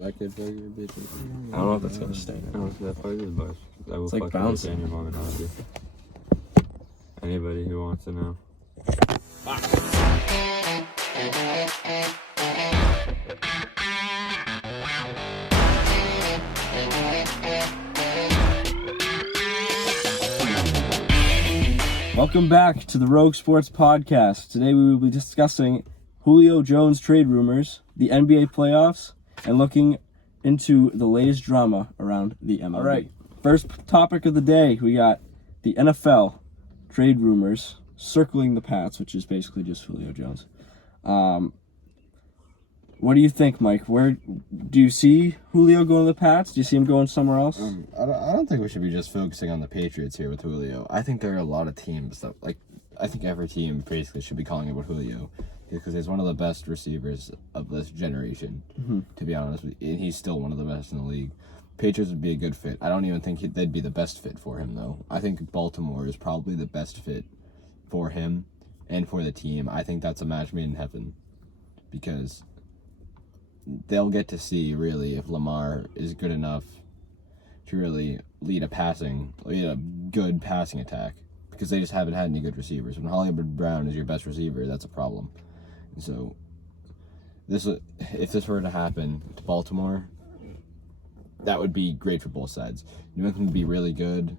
That kid play your bitch. I don't know if that's gonna stay. I don't see that probably is bust. I will It's like fuck bouncing. your mom and hobby. Anybody who wants to know. Welcome back to the Rogue Sports Podcast. Today we will be discussing Julio Jones trade rumors, the NBA playoffs, and looking into the latest drama around the MLB. All right, first topic of the day, we got the NFL trade rumors circling the Pats, which is basically just Julio Jones. What do you think, Mike? Where do you see Julio going to the Pats? Do you see him going somewhere else? I don't think we should be just focusing on the Patriots here with Julio. I think there are a lot of teams that, I think every team basically should be calling about Julio because he's one of the best receivers of this generation, to be honest. And he's still one of the best in the league. Patriots would be a good fit. I don't even think they'd be the best fit for him, though. I think Baltimore is probably the best fit for him and for the team. I think that's a match made in heaven because they'll get to see, really, if Lamar is good enough to really lead a good passing attack, because they just haven't had any good receivers. When Hollywood Brown is your best receiver, that's a problem. And so, if this were to happen to Baltimore, that would be great for both sides. New England would be really good,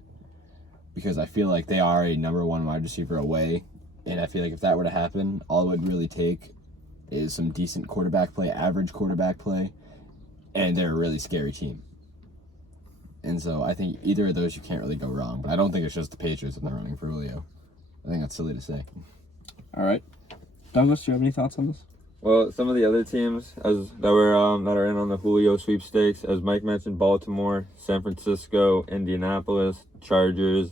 because I feel like they are a number one wide receiver away, and I feel like if that were to happen, all it would really take is some decent quarterback play, average quarterback play, and they're a really scary team. And so I think either of those you can't really go wrong, but I don't think it's just the Patriots in the running for Julio. I think that's silly to say. All right. Douglas, do you have any thoughts on this? Well, some of the other teams that are in on the Julio sweepstakes, as Mike mentioned, Baltimore, San Francisco, Indianapolis, Chargers,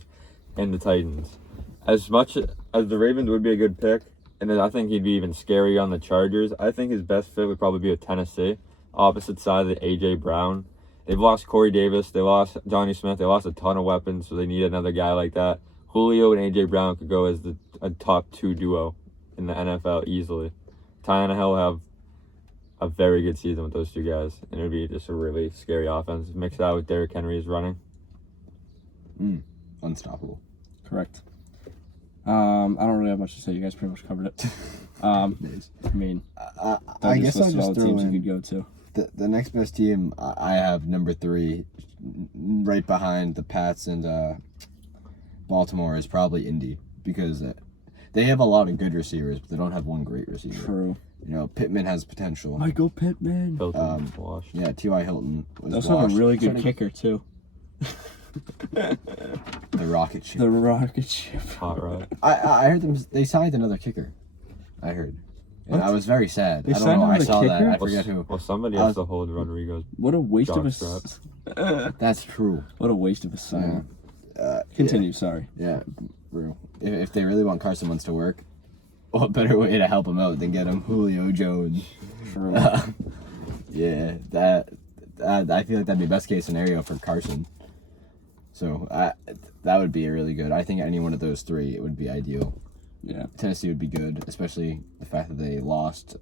and the Titans. As much as the Ravens would be a good pick, and then I think he'd be even scary on the Chargers, I think his best fit would probably be with Tennessee, opposite side of the A.J. Brown. They've lost Corey Davis, they lost Johnny Smith, they lost a ton of weapons, so they need another guy like that. Julio and A.J. Brown could go as a top two duo in the NFL easily. Tannehill have a very good season with those two guys, and it would be just a really scary offense. Mix that with Derrick Henry's running. Unstoppable. Correct. I don't really have much to say. You guys pretty much covered it. I mean, I guess I'll just all the throw teams you in could go to. the next best team. I have number 3, right behind the Pats and Baltimore, is probably Indy, because they have a lot of good receivers, but they don't have one great receiver. True. You know, Pittman has potential. Michael Pittman. Washed. Yeah, T.Y. Hilton was They also have a really good kicker, too. The rocket ship. The rocket ship. Hot rod. I heard they signed another kicker. I heard. And What? I was very sad. They I don't signed know. I another saw that. kicker? I forget who. Well, somebody has to hold Rodrigo's. What a waste of a... Jockstraps. That's true. What a waste of a sign. Yeah. Continue, sorry. Yeah, bro. If they really want Carson Wentz to work, what better way to help him out than get him Julio Jones? True. Yeah, that I feel like that'd be best case scenario for Carson. So that would be a really good. I think any one of those 3, it would be ideal. Yeah. Tennessee would be good, especially the fact that they lost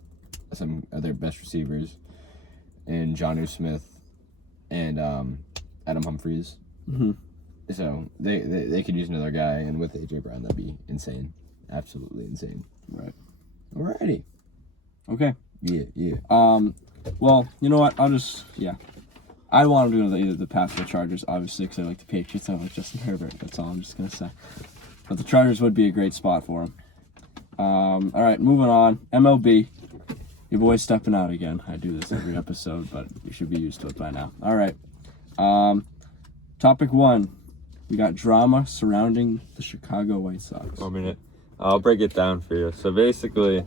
some of their best receivers, and Jonnu Smith and Adam Humphries. Mm-hmm. So they could use another guy, and with A.J. Brown, that'd be insane. Absolutely insane. Right. Alrighty. Okay. Yeah. Well, you know what? I want him to go to either the Pats or the Chargers, obviously, because I like the Patriots. I like Justin Herbert. That's all I'm just going to say. But the Chargers would be a great spot for him. All right, moving on. MLB. Your boy's stepping out again. I do this every episode, but you should be used to it by now. All right. Topic 1. We got drama surrounding the Chicago White Sox. 1 minute. I'll break it down for you. So basically,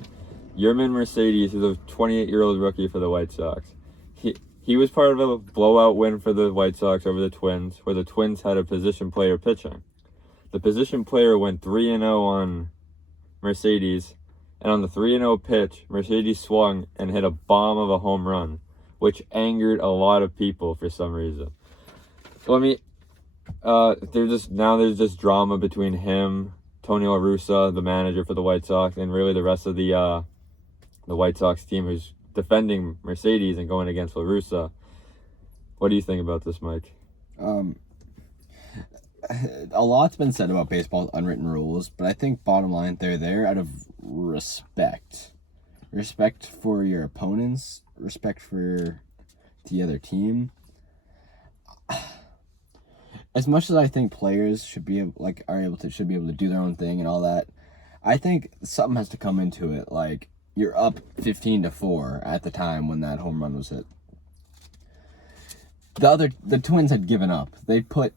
Yermin Mercedes is a 28-year-old rookie for the White Sox. He was part of a blowout win for the White Sox over the Twins, where the Twins had a position player pitching. The position player went 3-0 on Mercedes, and on the 3-0 pitch, Mercedes swung and hit a bomb of a home run, which angered a lot of people for some reason. There's just drama between him, Tony La Russa, the manager for the White Sox, and really the rest of the White Sox team, who's defending Mercedes and going against La Russa. What do you think about this, Mike? A lot's been said about baseball's unwritten rules, but I think bottom line, they're there out of respect. Respect for your opponents, respect for the other team. As much as I think players should be able to do their own thing and all that, I think something has to come into it. Like, you're up 15-4 at the time when that home run was hit. The Twins had given up. They put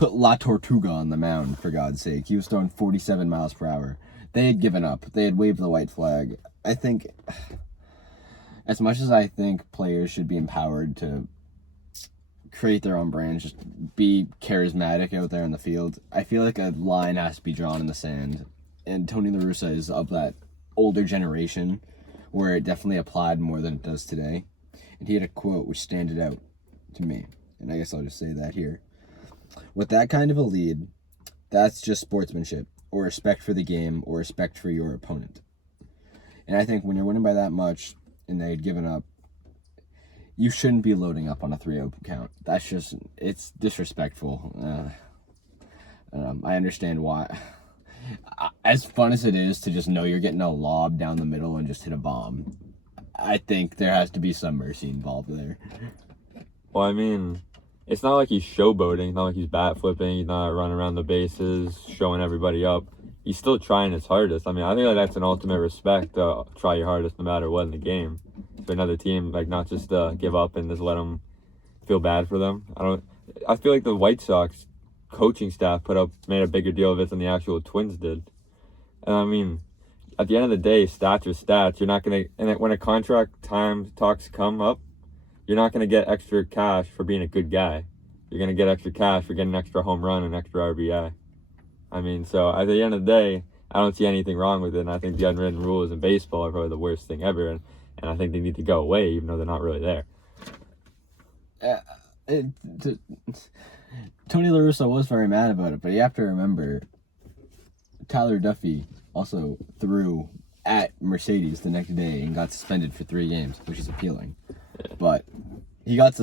La Tortuga on the mound, for God's sake. He was throwing 47 miles per hour. They had given up. They had waved the white flag. I think, as much as I think players should be empowered to create their own brand, just be charismatic out there in the field, I feel like a line has to be drawn in the sand. And Tony La Russa is of that older generation where it definitely applied more than it does today. And he had a quote which standed out to me. And I guess I'll just say that here. With that kind of a lead, that's just sportsmanship, or respect for the game, or respect for your opponent. And I think when you're winning by that much, and they had given up, you shouldn't be loading up on a 3-0 count. That's just, it's disrespectful. I understand why. As fun as it is to just know you're getting a lob down the middle and just hit a bomb, I think there has to be some mercy involved there. Well, I mean, it's not like he's showboating. It's not like he's bat flipping. He's not running around the bases, showing everybody up. He's still trying his hardest. I mean, I think that's an ultimate respect to try your hardest no matter what in the game. For another team, like, not just give up and just let them feel bad for them. I feel like the White Sox coaching staff made a bigger deal of it than the actual Twins did. And I mean, at the end of the day, stats are stats. You're not gonna, and when a contract time talks come up, you're not gonna get extra cash for being a good guy. You're gonna get extra cash for getting an extra home run and extra RBI. I mean, so at the end of the day, I don't see anything wrong with it. And I think the unwritten rules in baseball are probably the worst thing ever. And I think they need to go away, even though they're not really there. Tony La Russa was very mad about it, but you have to remember, Tyler Duffy also threw at Mercedes the next day and got suspended for 3 games, which is appealing. Yeah. But he got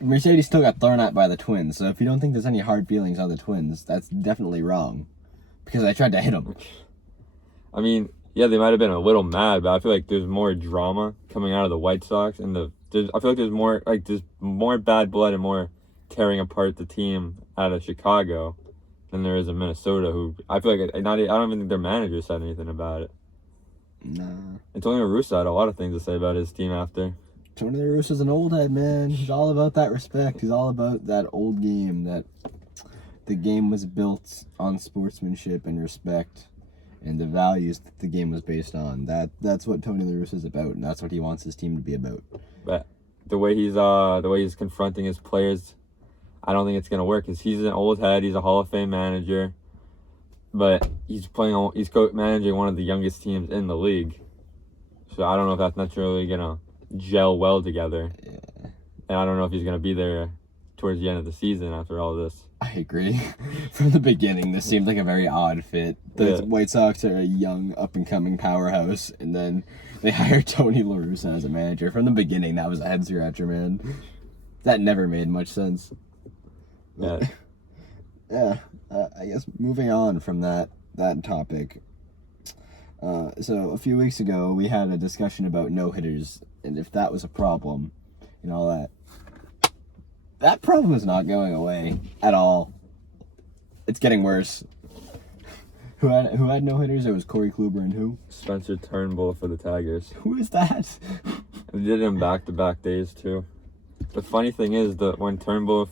Mercedes still got thrown at by the Twins, so if you don't think there's any hard feelings on the Twins, that's definitely wrong, because I tried to hit him. I mean, yeah, they might have been a little mad, but I feel like there's more drama coming out of the White Sox, and I feel like there's more bad blood and more tearing apart the team out of Chicago than there is in Minnesota. Who I feel like I don't even think their manager said anything about it. Nah. And Tony La Russa had a lot of things to say about his team after. Tony La Russa's an old head, man. He's all about that respect. He's all about that old game, that the game was built on sportsmanship and respect, and the values that the game was based on. That's what Tony La Russa is about, and that's what he wants his team to be about. But the way he's confronting his players, I don't think it's gonna work. Cause he's an old head. He's a Hall of Fame manager, but he's managing one of the youngest teams in the league. So I don't know if that's necessarily gonna gel well together. Yeah. And I don't know if he's gonna be there towards the end of the season after all this. I agree. From the beginning, this seemed like a very odd fit. The White Sox are a young, up-and-coming powerhouse, and then they hired Tony La Russa as a manager. From the beginning, that was a head-scratcher, man. That never made much sense. Yeah. Yeah. I guess moving on from that topic. So a few weeks ago, we had a discussion about no-hitters, and if that was a problem, and all that. That problem is not going away at all. It's getting worse. Who had no hitters? It was Corey Kluber and who? Spencer Turnbull for the Tigers. Who is that? They did it in back-to-back days too. The funny thing is that when Turnbull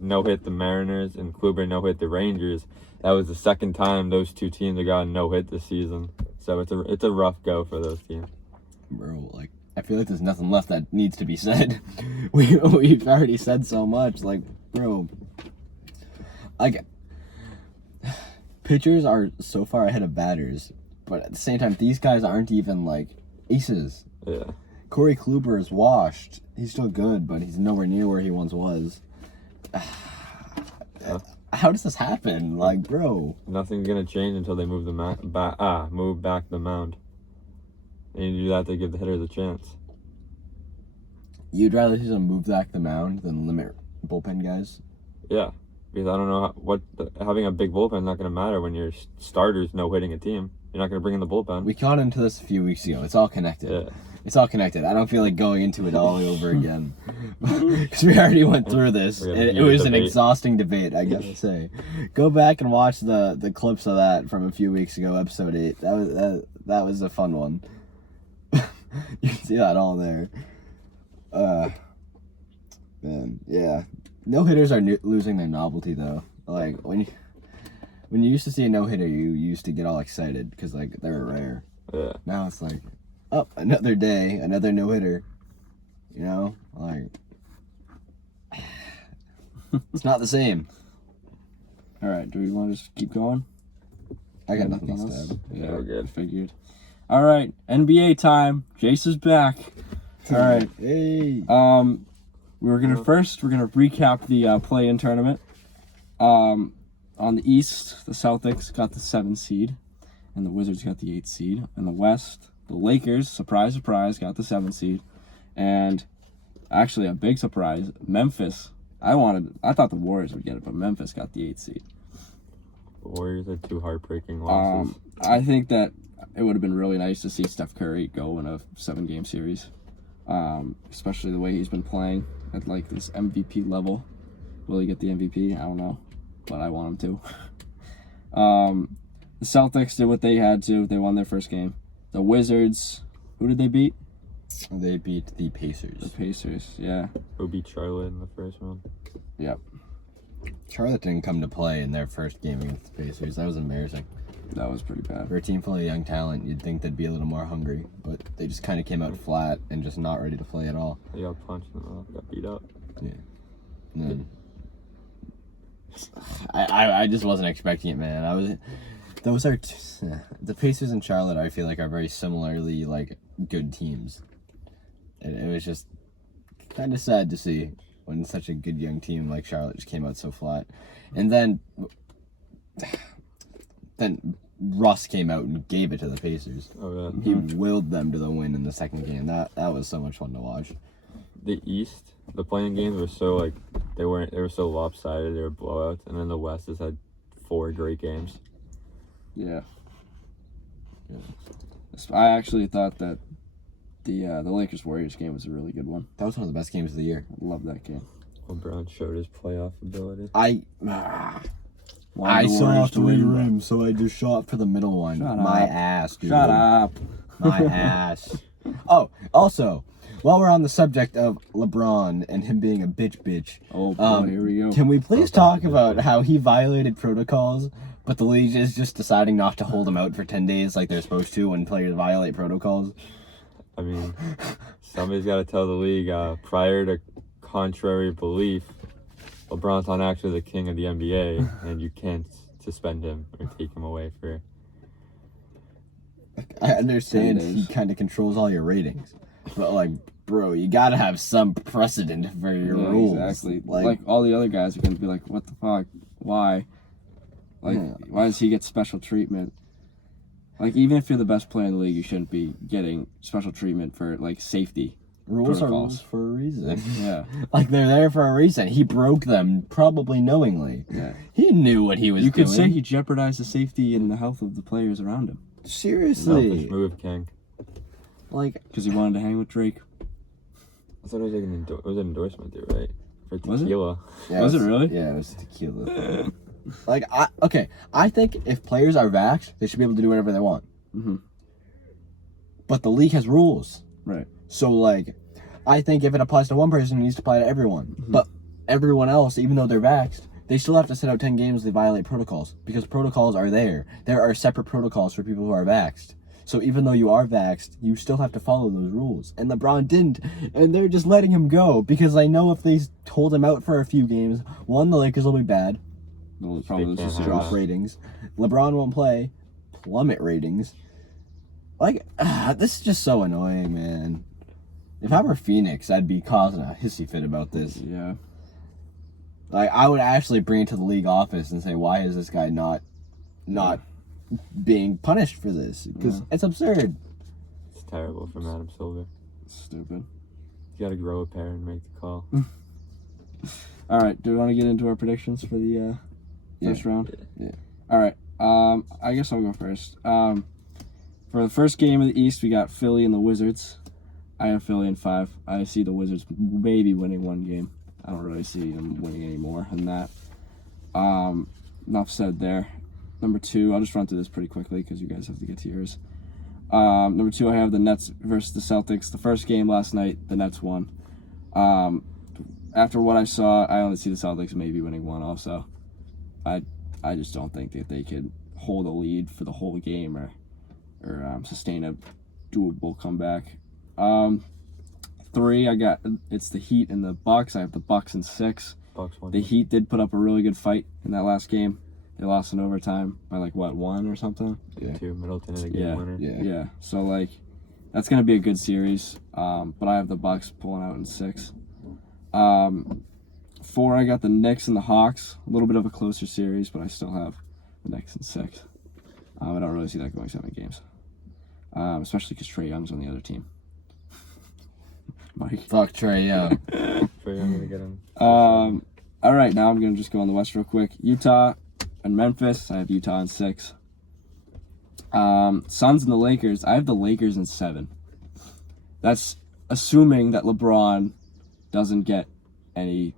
no-hit the Mariners and Kluber no-hit the Rangers, that was the second time those two teams have gotten no-hit this season. So it's a rough go for those teams. Bro, like, I feel like there's nothing left that needs to be said. We've already said so much. Like, bro, like, pitchers are so far ahead of batters, but at the same time, these guys aren't even, like, aces. Yeah. Corey Kluber is washed. He's still good, but he's nowhere near where he once was. How does this happen? Like, bro. Nothing's gonna change until they move back the mound. And you do that to give the hitters a chance. You'd rather see them move back the mound than limit bullpen guys? Yeah, because I don't know having a big bullpen is not going to matter when your starters no hitting a team. You're not going to bring in the bullpen. We got into this a few weeks ago. It's all connected. Yeah. It's all connected. I don't feel like going into it all over again. Because we already went through this. It was an exhausting debate, I gotta say. Go back and watch the clips of that from a few weeks ago, episode 8. That was a fun one. You can see that all there. Man, yeah. No-hitters are losing their novelty, though. Like, when you used to see a no-hitter, you used to get all excited because, like, they were rare. Yeah. Now it's like, oh, another day, another no-hitter. You know? Like, it's not the same. All right, do we want to just keep going? I got nothing else to add. Yeah, we're good. Figured. All right, NBA time. Jace is back. All right. Hey. We're gonna recap the play-in tournament. On the East, the Celtics got the 7th seed, and the Wizards got the 8th seed. In the West, the Lakers, surprise, surprise, got the 7th seed, and actually a big surprise, Memphis. I thought the Warriors would get it, but Memphis got the 8th seed. The Warriors had 2 heartbreaking losses. I think that it would have been really nice to see Steph Curry go in a 7-game series, especially the way he's been playing at like this MVP level. Will he get the MVP? I don't know, but I want him to. The Celtics did what they had to. They won their first game. The Wizards, who did they beat? They beat the Pacers. The Pacers, yeah. Who beat Charlotte in the first round? Yep. Charlotte didn't come to play in their first game against the Pacers. That was embarrassing. That was pretty bad. For a team full of young talent, you'd think they'd be a little more hungry, but they just kind of came out flat and just not ready to play at all. They got punched in the mouth, got beat up. Yeah. And then I just wasn't expecting it, man. The Pacers and Charlotte, I feel like, are very similarly like good teams. And it was just kind of sad to see when such a good young team like Charlotte just came out so flat. And then Russ came out and gave it to the Pacers. Oh yeah. He willed them to the win in the second game. That was so much fun to watch. The East, the playing games were so like they were so lopsided. They were blowouts, and then the West has had 4 great games. Yeah. I actually thought that the Lakers Warriors game was a really good one. That was one of the best games of the year. I love that game. LeBron showed his playoff ability. I saw 3 rims, so I just shot for the middle one. Shut My up. ass, dude. Shut up. My ass. Oh, also, while we're on the subject of LeBron and him being a bitch, Oh boy, here we go. can we please talk about how he violated protocols, but the league is just deciding not to hold him out for 10 days like they're supposed to when players violate protocols? I mean, somebody's got to tell the league prior to contrary belief, LeBron's not actually the king of the NBA, and you can't suspend him or take him away for. I understand he kind of controls all your ratings, but like, bro, you gotta have some precedent for your rules. Exactly. Like all the other guys are gonna be like, "What the fuck? Why? Like, why does he get special treatment?" Like, even if you're the best player in the league, you shouldn't be getting special treatment for like safety. Rules are protocols. rules for a reason. Yeah. Like, they're there for a reason. He broke them, probably knowingly. Yeah. He knew what he was doing. You could say he jeopardized the safety and the health of the players around him. Seriously. Selfish move, King. Like, Because he wanted to hang with Drake. I thought it was like it was an endorsement, dude, right? For Was it? tequila. yeah, Was it really? Yeah, it was tequila. Like, I think if players are vaxxed, they should be able to do whatever they want. Mm-hmm. But the league has rules. Right. So, like, I think if it applies to one person, it needs to apply to everyone. Mm-hmm. But everyone else, even though they're vaxxed, they still have to sit out 10 games if they violate protocols. Because protocols are there. There are separate protocols for people who are vaxxed. So even though you are vaxxed, you still have to follow those rules. And LeBron didn't. And they're just letting him go. Because I know if they hold him out for a few games, one, the Lakers will be bad. Well, probably They this is can't Drop have ratings. LeBron won't play. Plummet ratings. Like, this is just so annoying, man. If I were Phoenix, I'd be causing a hissy fit about this. Yeah. Like, I would actually bring it to the league office and say, why is this guy not being punished for this? Because it's absurd. It's terrible from Adam Silver. Stupid. You gotta grow a pair and make the call. All right. Do we want to get into our predictions for the first round? Yeah. All right. I guess I'll go first. For the first game of the East, we got Philly and the Wizards. I have Philly in 5. I see the Wizards maybe winning one game. I don't really see them winning any more than that. Enough said there. Number 2, I'll just run through this pretty quickly because you guys have to get to yours. Number 2, I have the Nets versus the Celtics. The first game last night, the Nets won. After what I saw, I only see the Celtics maybe winning one also. I just don't think that they could hold a lead for the whole game or sustain a doable comeback. 3, it's the Heat and the Bucks. I have the Bucks in 6. Bucks won. The Heat did put up a really good fight in that last game. They lost in overtime by 1 or something. Yeah. 2 Middleton and a game winner. Yeah. So that's gonna be a good series. But I have the Bucks pulling out in 6. 4, I got the Knicks and the Hawks. A little bit of a closer series, but I still have the Knicks in 6. I don't really see that going 7 games. Especially because Trae Young's on the other team. Mike. Fuck Trae Young. Trae Young gonna get him. All right, now I'm gonna just go on the West real quick. Utah and Memphis. I have Utah in 6. Suns and the Lakers. I have the Lakers in 7. That's assuming that LeBron doesn't get any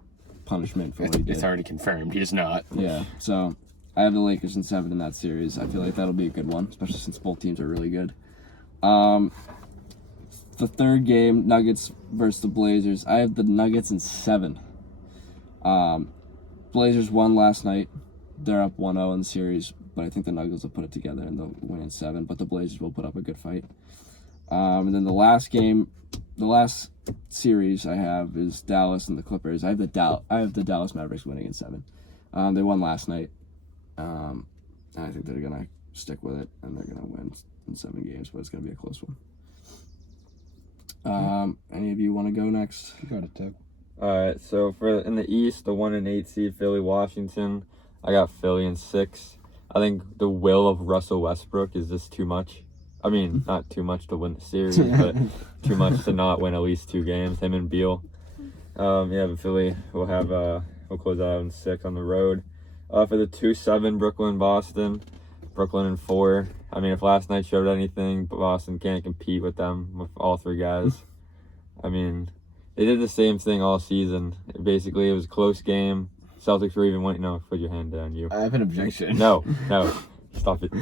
punishment for what he did. It's already confirmed. He's not. Yeah, so I have the Lakers in 7 in that series. I feel like that'll be a good one, especially since both teams are really good. The third game, Nuggets versus the Blazers. I have the Nuggets in 7. Blazers won last night. They're up 1-0 in the series, but I think the Nuggets will put it together and they'll win in 7, but the Blazers will put up a good fight. And then the last series I have is Dallas and the Clippers. I have the Dallas Mavericks winning in 7. They won last night. And I think they're going to stick with it, and they're going to win in 7 games, but it's going to be a close one. Any of you want to go next? You got it, Doug. Alright, so in the East, the 1 and 8 seed, Philly, Washington. I got Philly in 6. I think the will of Russell Westbrook is just too much. I mean, not too much to win the series, but too much to not win at least 2 games. Him and Beal. But Philly will close out in 6 on the road. For the 2-7, Brooklyn, Boston. Brooklyn in 4. I mean, if last night showed anything, Boston can't compete with them with all 3 guys. I mean, they did the same thing all season. Basically, it was a close game. Celtics were even winning. No, put your hand down, you. I have an objection. No, stop it.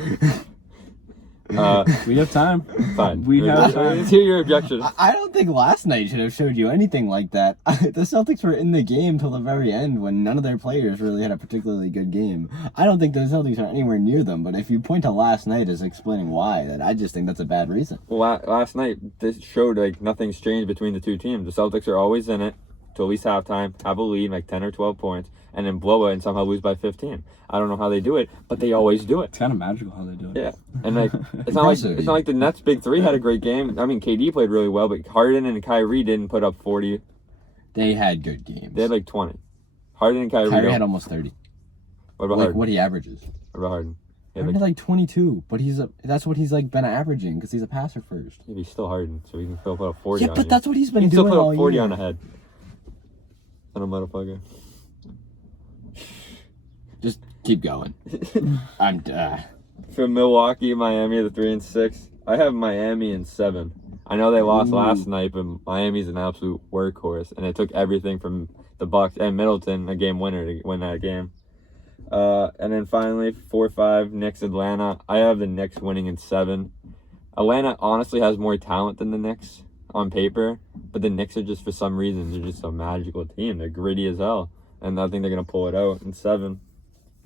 We have time. Fine. We have time. Let's hear your objection. I don't think last night should have showed you anything like that. The Celtics were in the game till the very end when none of their players really had a particularly good game. I don't think the Celtics are anywhere near them, but if you point to last night as explaining why, then I just think that's a bad reason. Well, last night, this showed nothing's changed between the 2 teams. The Celtics are always in it to at least halftime, have a lead, 10 or 12 points, and then blow it and somehow lose by 15. I don't know how they do it, but they always do it. It's kind of magical how they do it. Yeah, and it's not like the Nets' big 3 had a great game. I mean, KD played really well, but Harden and Kyrie didn't put up 40. They had good games. They had 20. Harden and Kyrie had almost 30. What about Harden? What he averages? What about Harden? Harden had 22, but that's what he's been averaging because he's a passer first. Yeah, he's still Harden, so he can still put up 40 on Yeah, but you. that's what he's been He can doing still put all up 40 year. on the head. I don't motherfucker. Just keep going. I'm For Milwaukee, Miami, the 3 and 6. I have Miami in 7. I know they lost last night, but Miami's an absolute workhorse, and it took everything from the Bucks and Middleton, a game winner, to win that game. And then finally, 4-5, Knicks, Atlanta. I have the Knicks winning in 7. Atlanta honestly has more talent than the Knicks on paper, but the Knicks are just, for some reason, they're just a magical team. They're gritty as hell, and I think they're going to pull it out in 7.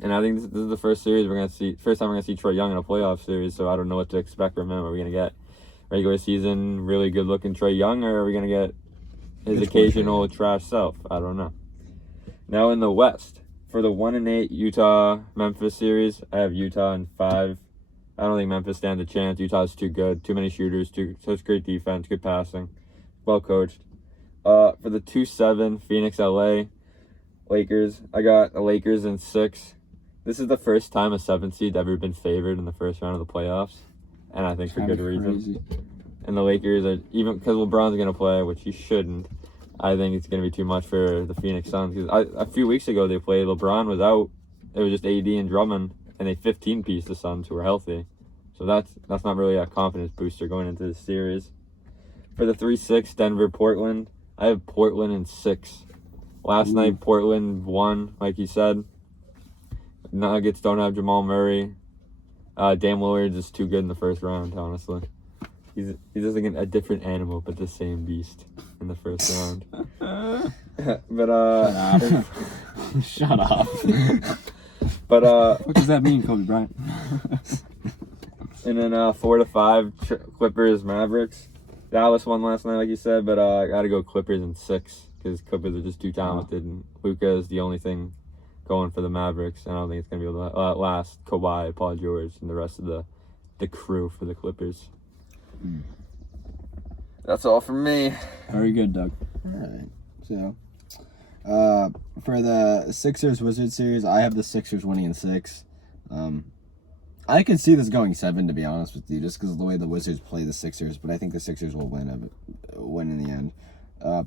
And I think this is the first time we're going to see Trae Young in a playoff series, so I don't know what to expect from him. Are we going to get regular season, really good-looking Trae Young, or are we going to get his occasional trash self? I don't know. Now in the West, for the 1 and 8 Utah-Memphis series, I have Utah in 5. I don't think Memphis stands a chance. Utah's too good. Too many shooters. Such great defense. Good passing. Well coached. For the 2-7 Phoenix, LA, Lakers, I got the Lakers in 6. This is the first time a 7th seed's ever been favored in the first round of the playoffs, and I think for good reason. And the Lakers are, even because LeBron's going to play, which he shouldn't, I think it's going to be too much for the Phoenix Suns. Because a few weeks ago they played, LeBron was out. It was just AD and Drummond, and they 15-piece the Suns who were healthy. So that's not really a confidence booster going into this series. For the 3-6, Denver-Portland, I have Portland in 6. Last night, Portland won, like you said. Nuggets don't have Jamal Murray. Dame Lillard's just too good in the first round, honestly. He's just like a different animal, but the same beast in the first round. But Shut up. But What does that mean, Kobe Bryant? and then 4-5, Clippers Mavericks. Dallas won last night, like you said, but I got to go Clippers in 6 because Clippers are just too talented, and Luka is the only thing going for the Mavericks. And I don't think it's gonna be able to last Kawhi, Paul George, and the rest of the crew for the Clippers. That's all from me. Very good, Doug. All right. So, for the Sixers-Wizards series, I have the Sixers winning in 6. I could see this going 7, to be honest with you, just because of the way the Wizards play the Sixers, but I think the Sixers will win in the end.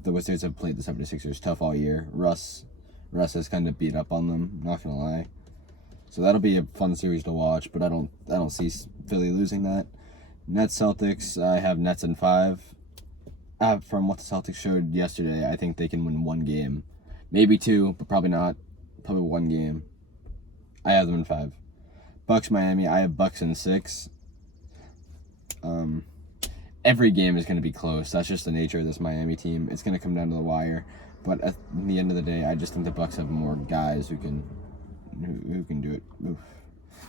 The Wizards have played the 76ers tough all year. Russ has kind of beat up on them, not gonna lie. So that'll be a fun series to watch, but I don't see Philly losing that. Nets Celtics, I have Nets in 5. From what the Celtics showed yesterday, I think they can win 1 game. Maybe 2, but probably not. Probably 1 game. I have them in 5. Bucks Miami, I have Bucks in 6. Every game is going to be close. That's just the nature of this Miami team. It's going to come down to the wire. But at the end of the day, I just think the Bucks have more guys who can do it. Oof.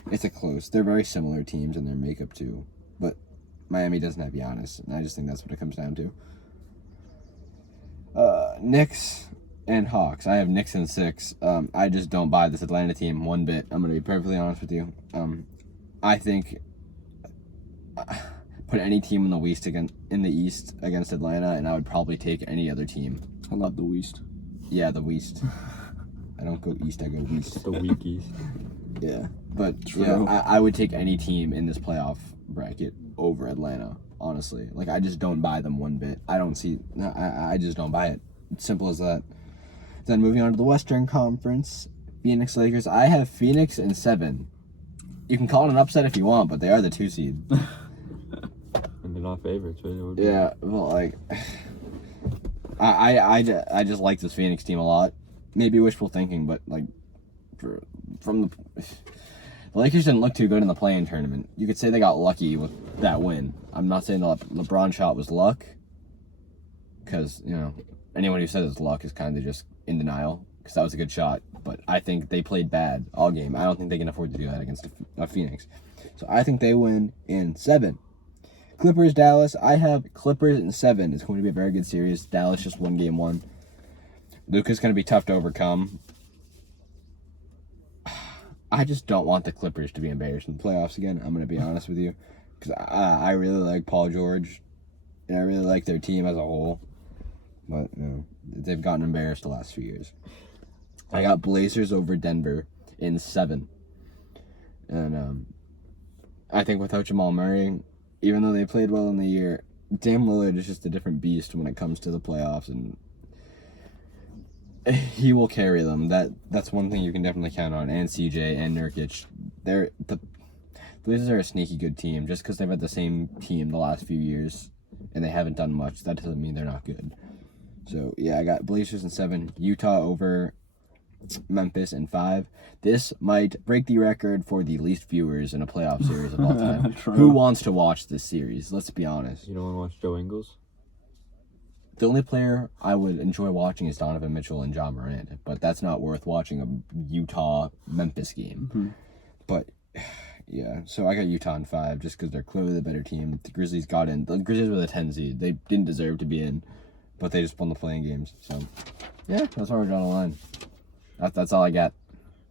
It's a close. They're very similar teams in their makeup too. But Miami doesn't have Giannis, and I just think that's what it comes down to. Knicks and Hawks. I have Knicks in 6. I just don't buy this Atlanta team one bit. I'm going to be perfectly honest with you. I think put any team in the East against Atlanta, and I would probably take any other team. I love the West. Yeah, the West. I don't go East, I go West. The weak East. Yeah, but True. yeah, I would take any team in this playoff bracket over Atlanta, honestly. Like, I just don't buy them one bit. I just don't buy it. It's simple as that. Then moving on to the Western Conference, Phoenix Lakers. I have Phoenix in 7. You can call it an upset if you want, but they are the 2 seed. And they're not favorites, right? Yeah, well, like, I just like this Phoenix team a lot. Maybe wishful thinking, but like, from the Lakers didn't look too good in the play-in tournament. You could say they got lucky with that win. I'm not saying the LeBron shot was luck, because anyone who says it's luck is kind of just in denial, because that was a good shot. But I think they played bad all game. I don't think they can afford to do that against a Phoenix. So I think they win in 7. Clippers, Dallas. I have Clippers in 7. It's going to be a very good series. Dallas just won game 1. Luka's going to be tough to overcome. I just don't want the Clippers to be embarrassed in the playoffs again. I'm going to be honest with you. Because I really like Paul George. And I really like their team as a whole. But, they've gotten embarrassed the last few years. I got Blazers over Denver in 7. And I think without Jamal Murray, even though they played well in the year, Dame Lillard is just a different beast when it comes to the playoffs, and he will carry them. That's one thing you can definitely count on. And CJ and Nurkic, the Blazers are a sneaky good team. Just because they've had the same team the last few years and they haven't done much, that doesn't mean they're not good. So yeah, I got Blazers in 7, Utah over Memphis in 5. This might break the record for the least viewers in a playoff series of all time. Who wants to watch this series? Let's be honest. You don't want to watch Joe Ingles? The only player I would enjoy watching is Donovan Mitchell and John Morant, but that's not worth watching a Utah-Memphis game. Mm-hmm. But yeah, so I got Utah in 5 just because they're clearly the better team. The Grizzlies got in. The Grizzlies were the 10 seed. They didn't deserve to be in, but they just won the playing games. So yeah, that's why we're drawing a line. That's all I got.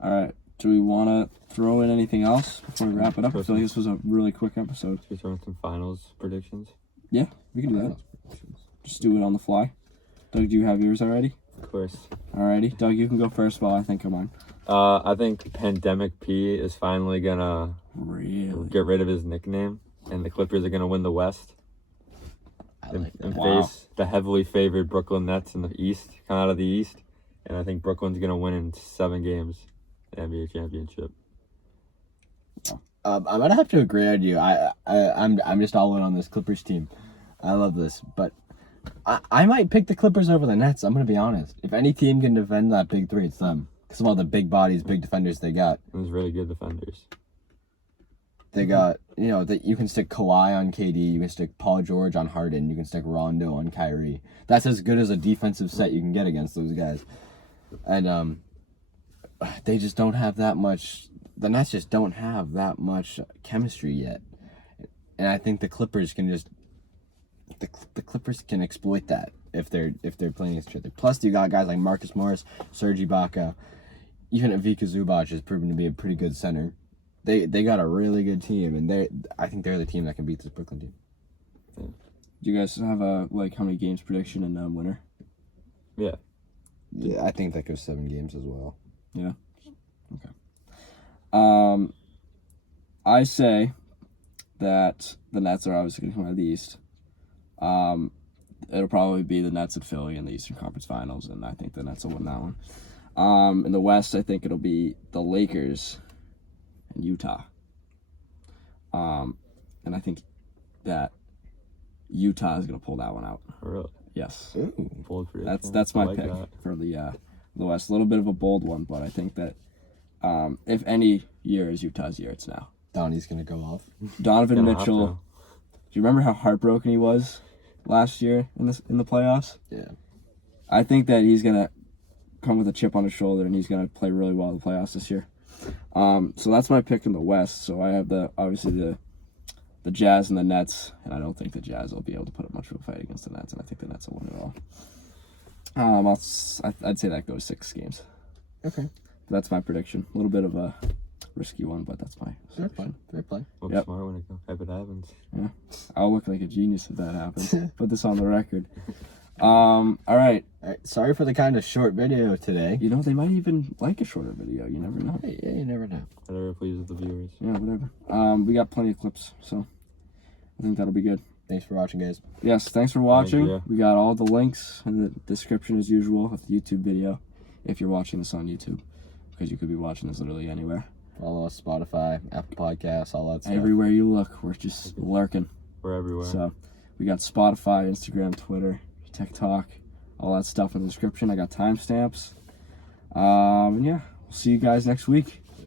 All right. Do we want to throw in anything else before we wrap it up? I feel like this was a really quick episode. Should we throw in some finals predictions? Yeah, we can do that. Just do it on the fly. Doug, do you have yours already? Of course. Alrighty. Doug, you can go first while I think of mine. I think Pandemic P is finally going to Really? get rid of his nickname, and the Clippers are going to win the West. I like that. And Wow. face the heavily favored Brooklyn Nets in the East, come out of the East. And I think Brooklyn's going to win in 7 games, the NBA championship. I'm gonna have to agree on you. I'm just all in on this Clippers team. I love this, but I might pick the Clippers over the Nets. I'm gonna be honest. If any team can defend that big three, it's them. Because of all the big bodies, big defenders they got. Those really good defenders. They got, you can stick Kawhi on KD, you can stick Paul George on Harden, you can stick Rondo on Kyrie. That's as good as a defensive set you can get against those guys. And they just don't have that much. The Nets just don't have that much chemistry yet, and I think the Clippers can just the Clippers can exploit that if they're playing against each other. Plus, you got guys like Marcus Morris, Serge Ibaka, even Ivica Zubac has proven to be a pretty good center. They got a really good team, and I think they're the team that can beat this Brooklyn team. Do you guys have a how many games prediction in winter? Yeah. Yeah, I think that goes 7 games as well. Yeah. Okay. I say that the Nets are obviously going to come out of the East. It'll probably be the Nets and Philly in the Eastern Conference Finals, and I think the Nets will win that one. In the West, I think it'll be the Lakers and Utah. And I think that Utah is going to pull that one out. Really? Yes. Ooh. Bold prediction. That's my I like pick that. for the West. A little bit of a bold one, but I think that if any year is Utah's year, it's now. Donnie's gonna go off. Donovan Gonna have Mitchell. to. Do you remember how heartbroken he was last year in the playoffs? Yeah. I think that he's gonna come with a chip on his shoulder and he's gonna play really well in the playoffs this year. So that's my pick in the West. So I have obviously the Jazz and the Nets, and I don't think the Jazz will be able to put up much of a fight against the Nets, and I think the Nets will win it all. I'd say that goes 6 games. Okay. That's my prediction. A little bit of a risky one, but that's my Fair prediction. play. Look Yep. smart when if it happens. I'll look like a genius if that happens. Put this on the record. All right. All right. Sorry for the kind of short video today. You know, they might even like a shorter video. You never know. Hey, you never know. Whatever pleases the viewers. Yeah, whatever. We got plenty of clips, so I think that'll be good. Thanks for watching, guys. Yes, thanks for watching. you. We got all the links in the description as usual of the YouTube video, if you're watching this on YouTube, because you could be watching this literally anywhere. Follow us, Spotify, Apple Podcasts, all that stuff. Everywhere you look, we're just lurking. We're everywhere. So we got Spotify, Instagram, Twitter, TikTok, all that stuff in the description. I got timestamps. And yeah, we'll see you guys next week.